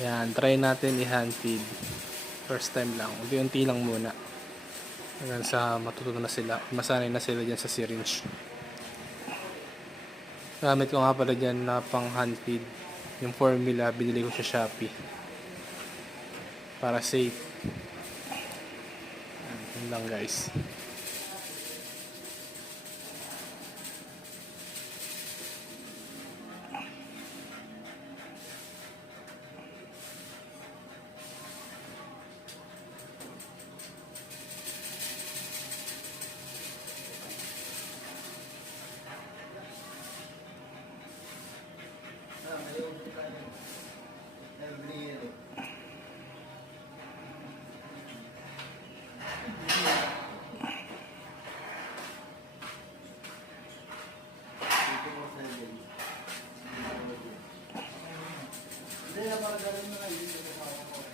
Yan, try natin i-hand feed. First time lang, unti-unti lang muna. Hanggang sa matututo na sila, masanay na sila dyan sa syringe. Gamit ko nga pala dyan na pang hand feed. Yung formula, binili ko sa Shopee. Para safe. Yan lang guys. Hindi na para gawin mo na yun.